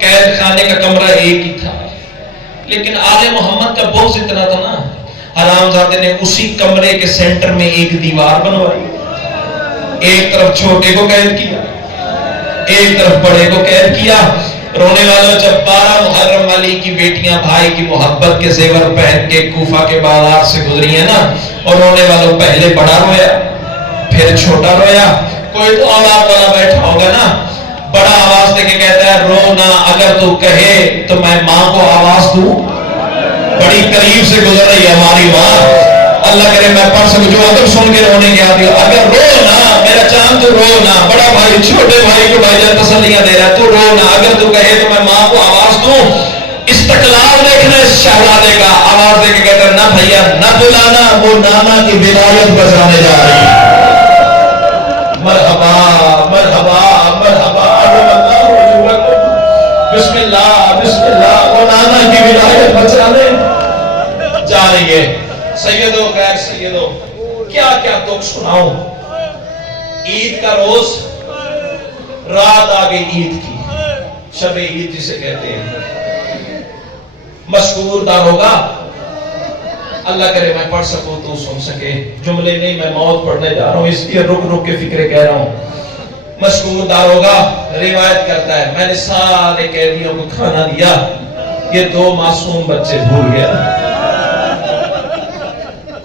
قید خانے کا کمرہ ایک ہی تھا، لیکن آل محمد کا بغض اتنا تھا نا، حرامزادے نے اسی کمرے کے سینٹر میں ایک دیوار بنوائی، ایک طرف چھوٹے کو قید کیا، ایک طرف بڑے کو قید کیا۔ رونے والوں، جب 12 محرم علی کی بیٹیاں بھائی کی محبت کے زیور پہن کے کوفہ کے بازار سے گزری ہیں نا، اور رونے والوں پہلے بڑا رویا پھر چھوٹا رویا۔ کوئی تو اولاد والا بیٹھا ہوگا نا، بڑا آواز دے کے کہتا ہے رونا، اگر تو کہے تو میں ماں کو آواز دوں۔ بڑی قریب سے گزر رہی ہے ہماری ماں۔ اللہ کرے میں پڑھ سکوں، جو ادب سن کے رونے کے آدھی، اگر رونا میرا چاند تو رونا، بڑا بھائی چھوٹے بھائی کو بھائی جان تسلیاں دے رہا ہے، تو رونا، اگر تو کہے تو میں ماں کو آواز دوں۔ استقلال دیکھنا اس شہزادے کا، آواز دے کے کہتا ہے نہ بھیا نہ بلانا، وہ نانا کی ولایت بجانے جا رہی ہے۔ مرحبا مرحبا مرحبا، بسم اللہ بسم اللہ، وہ نانا کی ولایت بچانے جا رہی ہے۔ سیدو غیر سیدو، کیا کیا دکھ سناؤں۔ عید کا روز، رات آگے عید کی، شب عید جسے کہتے ہیں، مشکور داروغہ، اللہ کرے میں پڑھ سکوں تو سن سکے، جملے نہیں میں موت پڑھنے جا رہا ہوں، اس لیے رک رک کے فکرے کہہ رہا ہوں۔ مشکور داروغہ روایت کرتا ہے، میں نے سارے قیدیوں کو کھانا دیا، یہ 2 معصوم بچے بھول گیا۔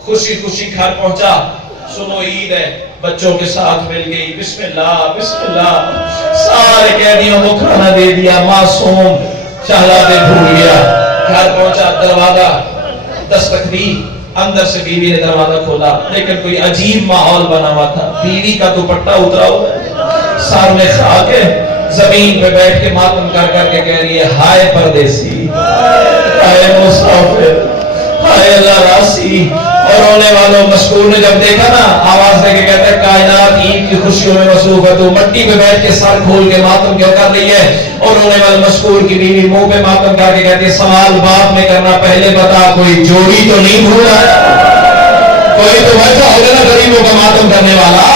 خوشی خوشی گھر پہنچا، سنو عید ہے، بچوں کے ساتھ مل گئی، بسم اللہ بسم اللہ، سارے قیدیوں کو کھانا دے دیا، معصوم شہزادے بھول گیا۔ گھر پہنچا، دروازہ دستک دی، اندر سے بیوی نے دروازہ کھولا، لیکن کوئی عجیب ماحول بنا ہوا تھا۔ بیوی کا دوپٹہ اترا ہوا ہے، سر میں خاک ہے، زمین پہ بیٹھ کے ماتم کر کر کے کہہ رہی ہے ہائے پردیسی، ہائے مسافر، ہائے اللہ راسی۔ اور رونے والوں، مشکور نے جب دیکھا نا، آواز دے کے کہتا ہے کائنات عید کی خوشیوں میں مصروف ہے تو مٹی پہ بیٹھ کے سر کھول کے ماتم کیوں کر رہی ہے؟ اور رونے والے مشکور کی بیوی منہ پہ ماتم کر کے کہتی ہے سوال بعد میں کرنا، پہلے بتا کوئی جوڑی تو نہیں بھولا؟ کوئی تو ویسا ہوگا نا غریبوں کا ماتم کرنے والا،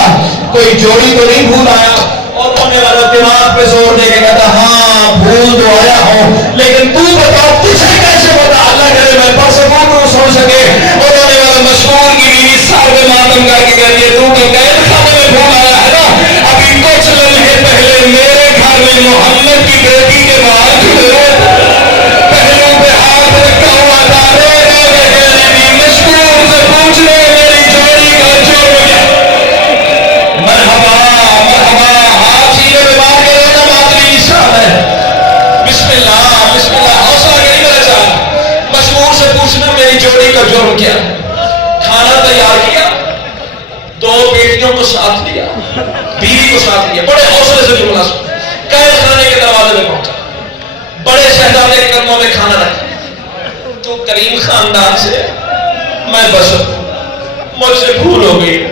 کوئی جوڑی تو نہیں بھول آیا؟ اور رونے والا دماغ پہ زور دے کے کہتا ہاں بھول تو آیا ہوں، لیکن تو بتا تجھے کیسے پتا؟ اللہ کرے میں پڑھ سکوں تو سن سکے۔ اور رونے والا مشکور کی بیوی سر پہ ماتم کر کے کہتی ہے تو قید خانے میں بھول آیا ہے نا، ابھی کچھ لمحے پہلے میرے گھر میں محمد کی بیٹی کے بعد پہلو پہ ہاتھ رکھا ہوا تھا، رو رو کے کہہ رہی تھی مشکور سے پوچھ لے میری جوڑی کا جوڑ۔ مرحبا مرحبا، ہاتھ سینے پہ مار کے رونا ماتمی کی شان ہے۔ بسم اللہ بسم اللہ، حوصلہ نہیں میرا چاہ۔ مشکور سے پوچھنا میری جوڑی کا جرم کیا؟ کھانا تیار کیا، دو بیٹیوں کو ساتھ لیا، بیوی کو ساتھ لیا، بڑے حوصلے سے جملہ سن، قید خانے کے دروازے میں پہنچا، بڑے شہزادے کے قدموں میں کھانا رکھا، تو کریم خاندان سے میں بشر ہوں، مجھ سے بھول ہو گئی،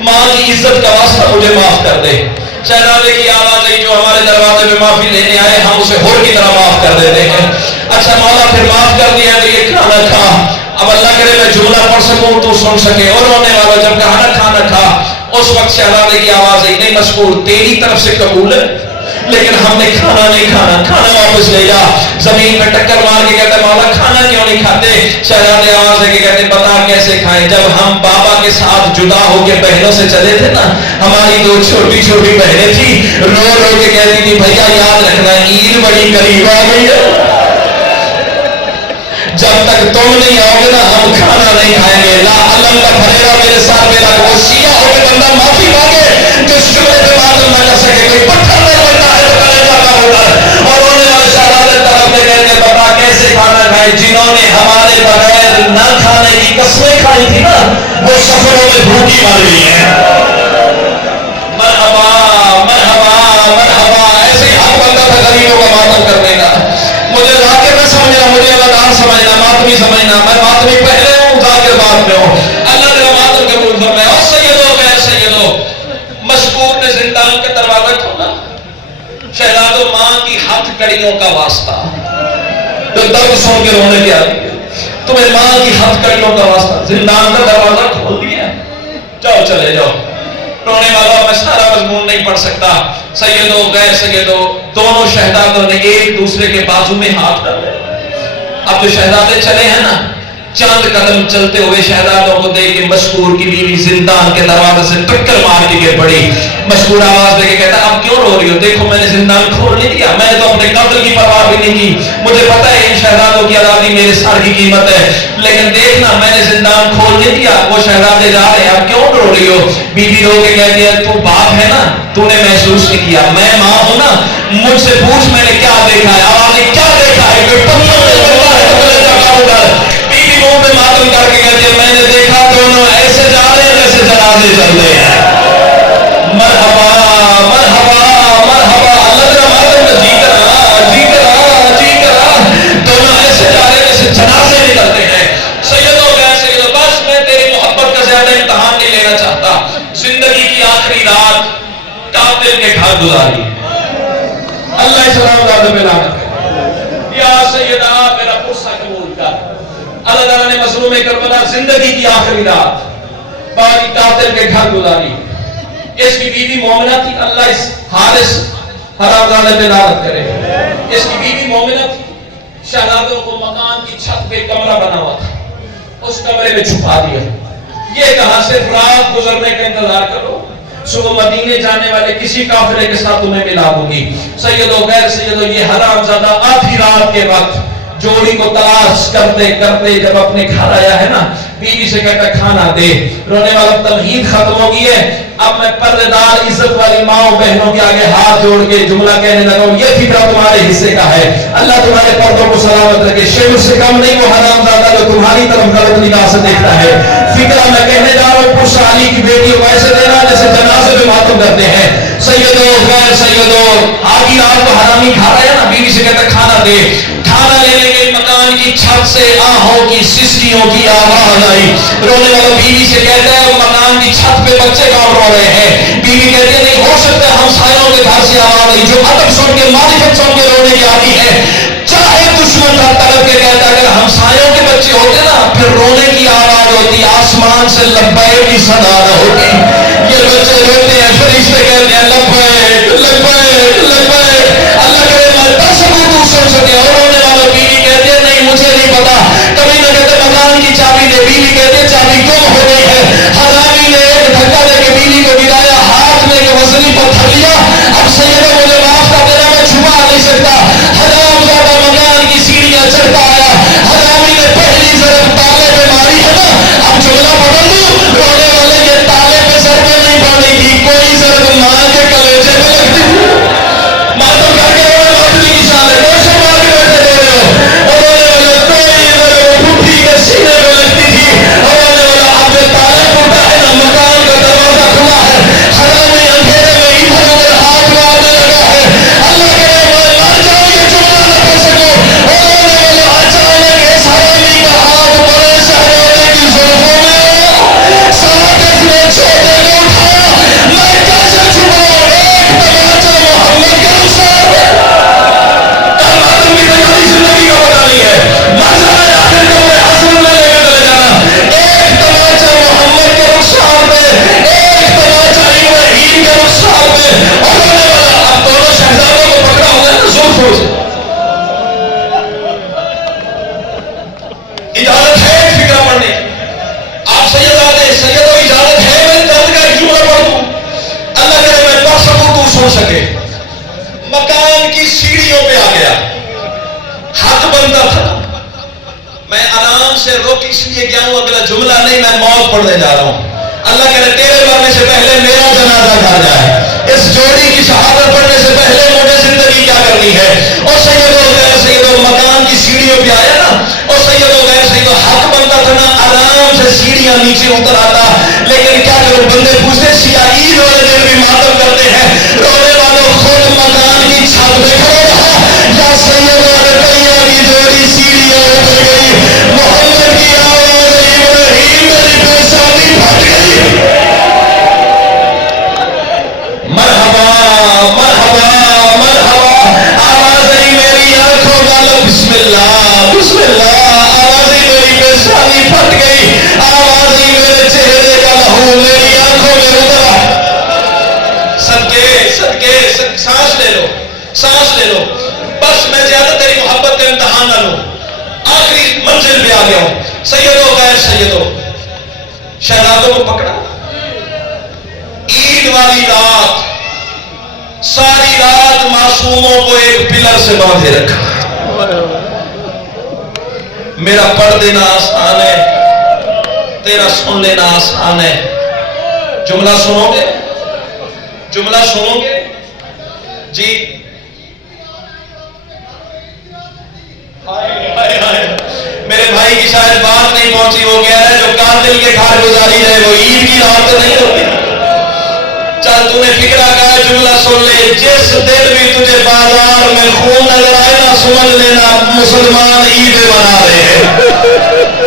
ماں کی عزت کا واسطہ مجھے معاف کر دے۔ شہزادے کی آواز آئی جو ہمارے دروازے میں معافی لینے آئے ہم اسے ہور کی طرح معاف کر دیتے ہیں۔ اچھا مولا پھر معاف کر دیا تو یہ کھانا کھا، اب اللہ کرے میں جملہ پڑھ سکوں تو سن سکے۔ اور رونے والا جب کھانا کھا اس وقت شہزادے کی آواز آئی نہیں مشکور تیری طرف سے قبول ہے لیکن ہم نے کھانا نہیں کھانا، کھانا واپس لے جا۔ زمین پہ ٹکر مار کے کہتے مولا کھانا کیوں نہیں کھاتے؟ شہزادے آواز ہے کہ کہتے بتا کیسے کھائیں؟ جب ہم بابا کے ساتھ جدا ہو کے بہنوں سے چلے تھے نا، ہماری دو چھوٹی چھوٹی بہنیں تھی، رو رو کے کہتی تھی بھیا یاد رکھنا عید بڑی قریب آ گئی ہے، جب تک تم نہیں آؤ گے نا ہم کھانا نہیں کھائیں گے۔ لا علم کا پھریرا میرے ساتھ میرا وہ شیعہ ہو کے بندہ معافی مانگے جو اس جملے پہ معلوم نہ کر سکے، کوئی پتھر نہیں بنتا ہے تو کلیجہ کا ہوتا ہے۔ اور رونے والے شہزادے طرف سے کہتے ہیں بتا کیسے کھانا کھائے؟ جنہوں نے ہمارے بغیر نہ کھانے کی قسمیں کھائی تھی نا وہ سفروں میں بھوکی مر گئی ہیں۔ مرحبا مرحبا مرحبا، ایسے ہی حق بنتا تھا غریبوں کا ماتم کرنے کا۔ مجھے ذاکر نہ سمجھنا، مجھے ادار سمجھنا، ماتمی سمجھنا، میں ماتمی پہلے ہوں ذاکر بعد میں ہوں۔ اللہ تیرا ماتم قبول فرمائے۔ اور سیدو غیر سیدو، مشکور نے زندان کا دروازہ کھولا، شہزادو ماں کی ہتھ کڑیوں کا واسطہ، تو درد سن کے رونے کی آتی ہے، تمہیں ماں کی ہتھ کڑیوں کا واسطہ، زندان کا دروازہ کھول دیا، جاؤ چلے جاؤ۔ رونے والا میں سارا مضمون نہیں پڑھ سکتا۔ سیدو غیر سیدو، دونوں شہزادوں نے ایک دوسرے کے بازو میں ہاتھ ڈالے۔ اب جو شہزادے چلے ہیں نا، چند قدم چلتے ہوئے شہزادوں کو دیکھ کے مشکور کی بیوی زندان کے دروازے سے ٹکر مار کے گر پڑی۔ مشکور آواز دے کے کہتا اب کیوں رو رہی ہو؟ دیکھو میں نے زندان کھول نہیں دیا، میں نے تو اپنے قتل کی پرواہ بھی نہیں کی، مجھے پتا ہے ان شہزادوں کی آزادی میرے سر کی قیمت ہے، لیکن دیکھنا میں نے زندان کھول نہیں دیا، وہ شہزادے جا رہے ہیں، اب کیوں رو رہی ہو؟ بیوی رو کے کہتی ہے تو باپ ہے نا، تو نے محسوس نہیں کیا، میں ماں ہوں نا، مجھ سے پوچھ میں نے کیا دیکھا ہے؟ آواز کیا دیکھا ہے؟ کوئی پتھر نہیں بنتا ہے تو کلیجہ کا ہوتا ہے۔ بیوی منہ پہ ماتم کر کے کہتی ہے میں نے دیکھا دونوں ایسے جا رہے ہیں جیسے جنازے چل رہے ہیں۔ مرحبا مرحبا مرحبا، اللہ تیرا ماتم کا جی کرا جی کرا جی کرا، دونوں ایسے جا رہے ہیں جیسے جنازے نکلتے ہیں۔ سیدو غیر سیدو، بس میں تیری محبت کا زیادہ امتحان نہیں لینا چاہتا۔ زندگی کی آخری رات قاتل کے گھر گزاری، اللہ السلام زیادہ پہ لعنت ہے۔ یا سیدہ میرا غصہ قبول کر۔ اللہ تعالیٰ نے مظلوم کربلا زندگی کی آخری رات باقی قاتل کے گھر گزاری۔ اس کی بیوی مومنہ تھی، اللہ اس حارث حرامزادے پہ لعنت کرے۔ اس کی بیوی مومنہ تھی، شہزادوں کو مکان کی چھت پہ کمرہ بنا ہوا تھا، اس کمرے میں چھپا دیا، یہ کہا صرف رات گزرنے کا انتظار کرو، صبح مدینے جانے والے کسی کافرے کے ساتھ تمہیں ملا دوں گی۔ سیدو غیر سیدو، یہ حرامزادہ آدھی رات کے وقت جوڑی کو تلاش کرتے کرتے جب اپنے گھر آیا ہے نا، بیوی سے کہتا کھانا دے۔ رونے والا تمہید ختم ہو گئی ہے، اب میں پردے دار عزت والی ماں بہنوں کے آگے ہاتھ جوڑ کے جملہ کہنے لگا ہوں، یہ فکرہ تمہارے حصے کا ہے، اللہ تمہارے پردوں کو سلامت رکھے۔ شیر سے کم نہیں وہ حرامزادہ جو تمہاری طرف غلط نگاہ سے دیکھتا ہے۔ فکرہ میں کہنے جا رہا ہوں، پرش علی کی بیٹی کو ایسے دینا جیسے جنازے میں ماتم کرتے ہیں۔ سیدو غیر سیدو، آدھی رات کو حرامی کھا رہا ہے نا، بیوی سے کہتا کھانا دے۔ کھانا لینے گئی, مکان کی چھت سے آہوں کی سسکیوں کی آواز آئی. رونے والا بیوی سے کہتا ہے مکان کی چھت پہ بچے کام رو رہے ہیں. بیوی کہتی ہے نہیں ہو سکتا ہے ہمسایوں کے گھر سے آواز آئی. جو ادب سن کے معرفت سن کے رونے کی عادی ہے, چاہے دشمن تھا طلب کے کہتا اگر ہمسایوں کے بچے ہوتے نا پھر رونے کی آواز ہوتی, آسمان سے لبیک کی صدا نہ ہوتی. یہ بچے روتے ہیں, فرشتے کہتے ہیں لبیک لبیک لبیک. اللہ کرے میں 10 ابو سن سکے. اور رونے والا بیوی کہتے ہیں نہیں مجھے نہیں پتا. کبھی نہ کہتے مکان کی چابی دے, بیوی کہتے چابی گم ہو گئی ہے. حرامی نے ایک دھکا دے کے بیوی کو گرایا, ہاتھ میں ایک وزنی پتھر لیا. اب سیدہ مجھے معاف کر دینا میں چھپا نہیں سکتا. حرام زیادہ مکان کی سیڑھیاں چڑھتا آیا. حرامی نے پہلی ضرب تالے پہ ماری ہے نا, اب جملہ پڑھ لوں. رونے والے یہ تالے پہ ضربیں نہیں پڑی تھی, کوئی ضرب ماں کے کلیجے پہ لگتی تھی. ماتم کر کے رونے والی کی شان ہے, کوئی سے مار کے بیٹھے دے رہے ہو. اور رونے والے کوئی ضرب پھوٹی کے سینے پہ لگتی تھی. اور رونے والا اب جو تالے پھوٹا ہے نا, مکان کا دروازہ کھلا ہے. حرامی اندھیرے میں ادھر ادھر ہاتھ مارنے لگا ہے. اللہ کے میں مر جاؤں یہ جملہ نہ پڑھ سکوں. اور رونے والا اچانک اس حرامی کا ہاتھ بڑے شہزادے کی زلفوں میں آیا. ساتھ اس نے چھوٹے کو اٹھایا. میں کیسے چھپاؤں, ایک تماچا محمد کے رخسار پہ. کل ماتم کی تیاری زندگی کا پتہ نہیں ہے, مر جانا آخر کو میں حسن میں لے کے چلے جانا. ایک تماچا محمد کے رخسار پہ, ایک تماچا ابراہیم کے رخسار پہ. اور رونے والا اب دونوں شہزادوں کو پکڑا ہوا ہے نا زلفوں سے. اجازت ہے ایک فکرہ پڑھنے کی. آپ سیداتے سیدوں اجازت ہے میں درد کا ایک جملہ پڑھ دوں. اللہ کرے میں پڑھ سکوں تو سن سکے. مکان کی سیڑھیوں پہ آ گیا, حق بنتا تھا. میں آرام سے رک اس لیے گیا ہوں, اگلا جملہ نہیں میں موت پڑھنے جا رہا ہوں. اللہ کرے تیرے مرنے سے پہلے میرا جنازہ گھر جائے. اس جوڑی کی شہادت پڑھنے سے پہلے مجھے زندگی کیا کرنی ہے. اور سیدوں غیر سیدوں مکان کی سیڑھیوں پہ آیا نا, اور سیدوں غیر سیدوں حق بنتا تھا نا, آرام سے سیڑھیاں نیچے اتر آتا. لیکن کیا کرو, بندے پوچھتے سیاہ عید والے دن بھی ماتم کرتے ہیں. رونے والوں خود مکان کی چھت پہ کھڑے رہا, یا سیدوں رقیہ کی جوڑی سیڑھیاں اتر گئی. محمد کی آواز ابراہیم میری پیشانی پھٹ گئی. مرحبا مرحبا مرحبا. آواز آئی میری آنکھوں والا بسم اللہ بسم اللہ. آواز آئی میری پیشانی پھٹ گئی. آواز آئی میرے چہرے کا لہو میری آنکھوں میں اترا. صدقے صدقے سانس لے لو سانس لے لو. بس میں زیادہ تیری محبت کا امتحان نہ لوں. آخری منزل پہ آ گیا ہوں. سیدوں غیر سیدوں شہزادوں کو پکڑا. عید والی رات ساری رات معصوموں کو ایک پلر سے باندھے رکھا. میرا پڑھ دینا آسان ہے, تیرا سن لینا آسان ہے. جملہ سنو گے, جملہ سنو گے جی. میرے بھائی کی شاید بات نہیں پہنچی. ہو گیا ہے جو قاتل کے گھر گزاری ہے وہ عید کی رات نہیں ہوتی. چل تو نے فکرہ کہا, جملہ سن لے. جس دن بھی تجھے بازار میں خون نظر آئے نا, سمجھ لینا مسلمان عید منا رہے ہیں.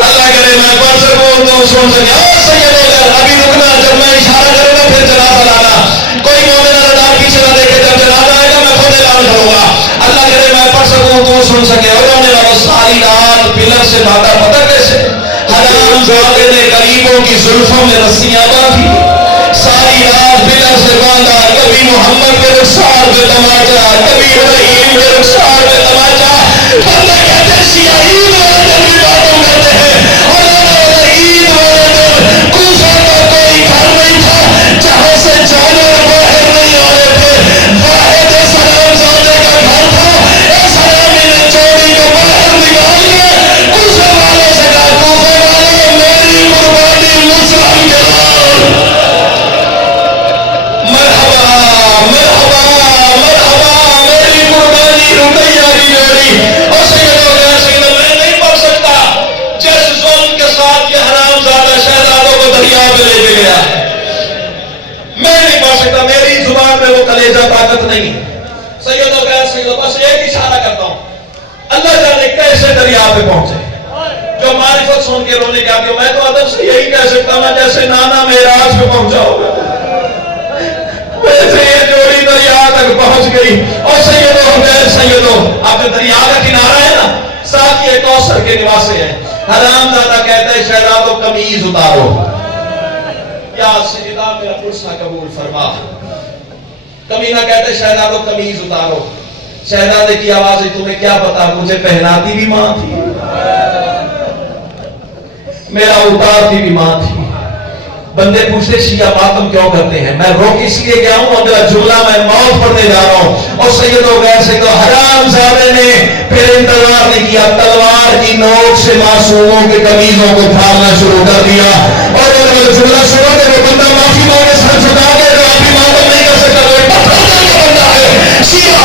اللہ کرے میں پڑھ سکوں تو سن سکے. اور سیدوں ابھی رکنا, جب میں اشارہ کروں گا پھر جنازہ لانا. کوئی مومن ادار پیچھے نہ دیکھے, جب جنازہ آئے گا میں خود اعلان کروں گا. اللہ کرے میں پڑھ سکوں تو سن سکے. اور رونے والوں ساری رات پلر سے باندھا, پتہ کیسے؟ حرام زادے نے غریبوں کی زلفوں میں رسیاں باندھی. ساری رات پلر سے باندھا. کبھی محمد کے رخسار پہ تماچا, کبھی ابراہیم کے رخسار پہ تماچا. بندے کہتے سیاہ عید والے دن بھی باتوں کرتے ہیں. اور عید والے دن کوفہ کا کوئی گھر نہیں تھا جہاں سے جانور باہر نہیں آ رہے تھے. واحد سلام زادے کا گھر تھا. اس حرامی نے چوری کو باہر نکال کے کوفے والوں سے کہا, کوفے والوں میری قربانی مسلم کے نام. مرحبا مرحبا مرحبا میری قربانی رقیہ کی جوڑی. اور سیدوں غیر سیدوں میں نہیں پڑھ سکتا جس ظلم کے ساتھ یہ حرام زادہ شہزادوں کو دریا پہ لے کے گیا ہے. میں نہیں پڑھ سکتا, میری زبان میں وہ کلیجہ طاقت نہیں. سیدوں غیر سیدوں بس ایک اشارہ کرتا ہوں. اللہ جانے ایک ایسے دریا پہ پہنچے جو معرفت سن کے رونے جاتی ہوں. میں تو ادب سے یہی کہہ سکتا ہوں جیسے نانا معراج پہ پہنچا ہوگا ویسے یہ جوڑی دریا تک پہنچ گئی. اور سیدو غیر سیدو, اب جو دریا کا کنارہ ہے نا ساتھ یہ کوثر کے نواسے ہیں. حرام زادہ کہتا ہے شہزادو قمیض اتارو, یا سیدہ میرا پرسہ قبول فرما. کمینہ کہتا ہے شہزادو قمیض اتارو. شہزادے کی آواز ہے تمہیں کیا پتا مجھے پہناتی بھی ماں تھی, میرا اتارتی بھی ماں تھی. بندے پوچھتے شیعہ ماتم کیوں کرتے ہیں؟ میں روک اس لیے گیا ہوں اگلا جملہ میں موت پڑھنے جا رہا ہوں. اور سیدو غیر سیدو حرام زادے نے پھر انتظار نہیں کیا, تلوار کی نوک سے معصوموں کے قمیضوں کو پھاڑنا شروع کر دیا. اور اگلا جملہ سنو کہ وہ بندہ معافی مانگے سر جھکا کے جو آپ ہی ماتم نہیں کر سکتا وہ پتھر کا بندہ ہے. شیعہ